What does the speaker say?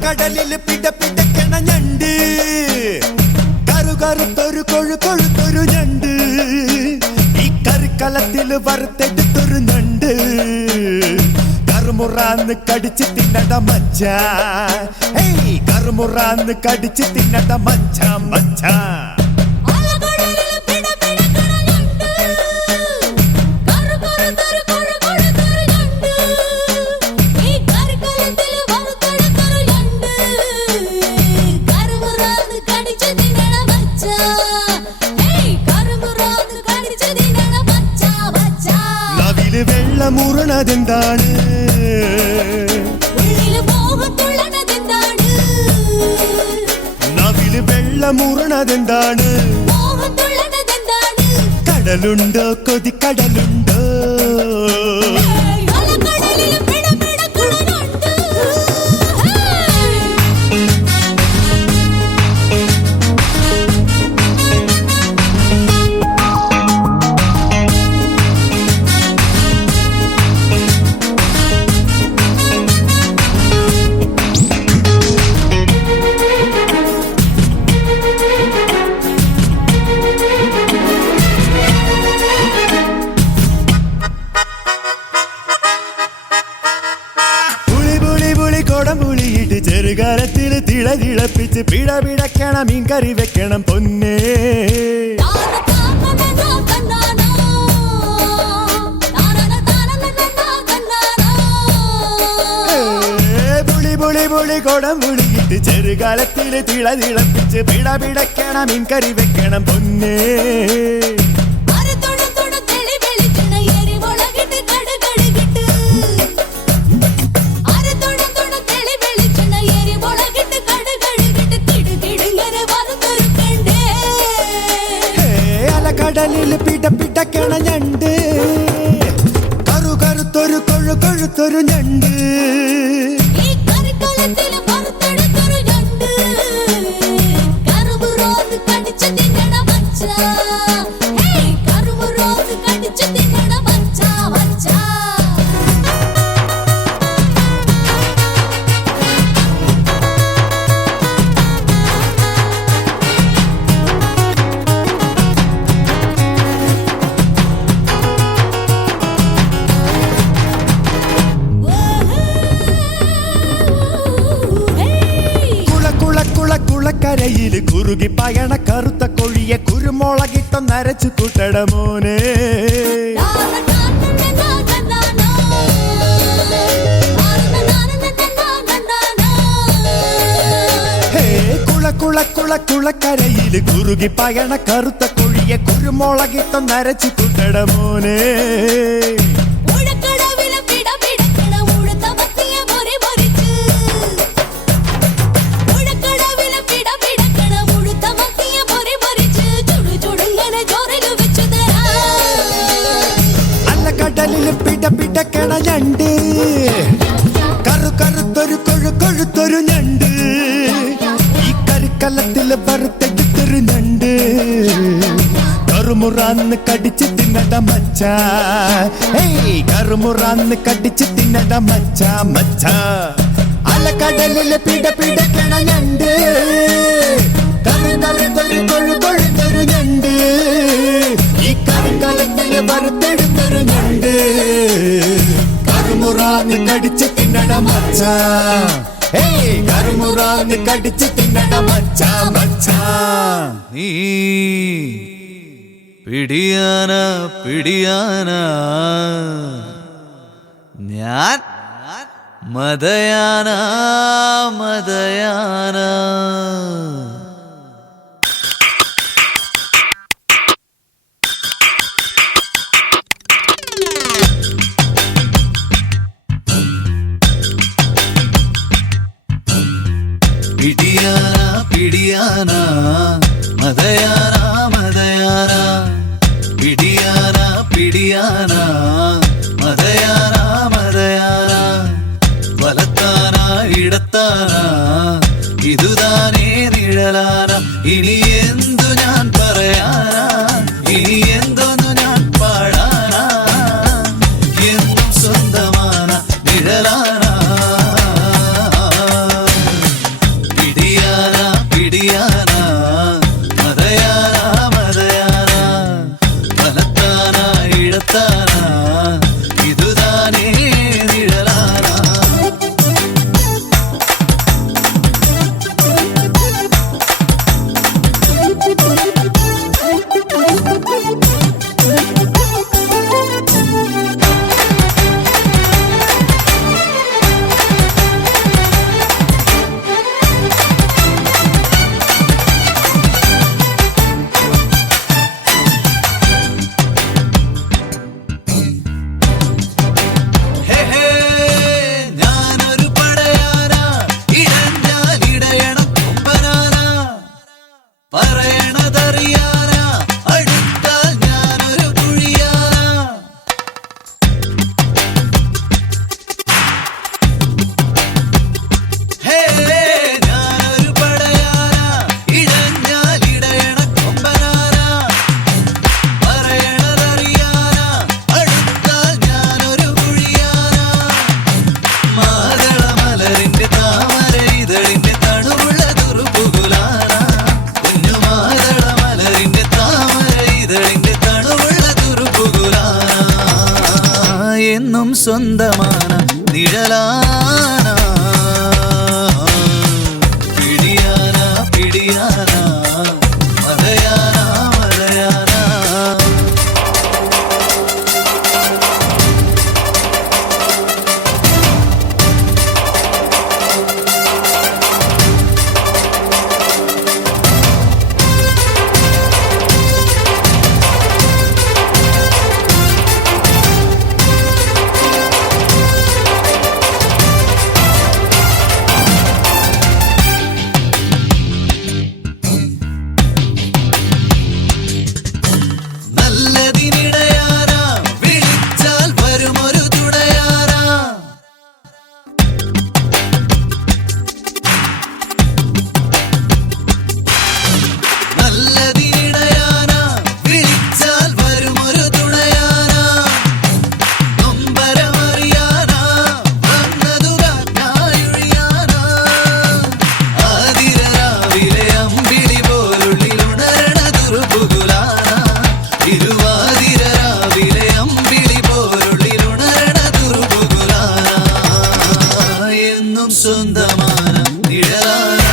അലകടലിൽ പിടപിടക്കണ ഞണ്ട്, കറുകറുത്തൊരു കൊഴുകൊഴുത്തൊരു ഞണ്ട്, ഈ കറിക്കലത്തിൽ വറുത്തെടുത്തൊരു ഞണ്ട്, കറുമുറാന്ന് കടിച്ച് തിന്നട മച്ച, കറുമുറാന്ന് കടിച്ച് തിന്നട മച്ച മച്ച. വെള്ളമുറണതെന്താണ്, നവില് വെള്ളമുറണതെന്താണ്, കടലുണ്ടോ കൊതിക്കടലുണ്ടോ, ചെറുകാലത്തിൽ തിളതിളപ്പിച്ച് പിടപിടക്കണം മീൻ കറി വെക്കണം പൊന്നേ, പുളി പുളി പുളി കൊടം പുളിയിട്ട് ചെറുകാലത്തിൽ തിളതിളപ്പിച്ച് പിടപിടക്കണം മീൻ കറി വെക്കണം പൊന്നേ. കടലിൽ പിടപിടക്കണ ഞണ്ട്, കറുകറുത്തൊരു കൊഴുകൊഴുത്തൊരു ഞണ്ട്, കുളക്കരയിൽ കുറുകി പയണ കറുത്ത കൊഴിയെ കുരുമുളകിട്ടൊന്നരച്ചു കൂട്ടട മോനെ, കുളക്കരയിൽ കുറുകി പയണ കറുത്ത കൊഴിയെ കുരുമുളകിട്ടൊന്നരച്ചു കൂട്ടട മോനെ, കടലിൽ പിടപിടക്കണ ഞണ്ട്, കറുകറുത്തൊരു കൊഴുകൊഴുത്തൊരു ഞണ്ട്, ഈ കറിക്കലത്തിൽ വറുത്തെടുത്തൊരു ഞണ്ട്, കറുമുറാന്ന് കടിച്ച് തിന്നട മച്ച, കറുമുറാന്ന് കടിച്ച് തിന്നട മച്ച മച്ച. അലകടലിൽ പിടപിടക്കണ ഞണ്ട്, കറുകറുത്തൊരു കൊഴുകൊഴുത്തൊരു ഞണ്ട്, ഈ കറിക്കലത്തിൽ വറുത്തെടുത്തൊരു ഞണ്ട്, കറുമുറാന്ന് കടിച്ച് തിന്നട മച്ച, കറുമുറാന്ന് കടിച്ച് തിന്നട മച്ച മച്ച. നീ പിടിയാന പിടിയാന, ഞാൻ മദയാന മദയാന. പിടിയാന പിടിയാന മദയാന മദയാന, പിടിയാന പിടിയാന മദയാന മദയാന, വലത്താന ഇടത്താന ഇതുതാനേ നിഴലാന, ഇനി എന്തു ഞാൻ പറയാനാ, ഇനി എന്തൊന്നു ഞാൻ പാടാനാ, എന്തും സ്വന്തമാന നിഴലാന. നിഴലാന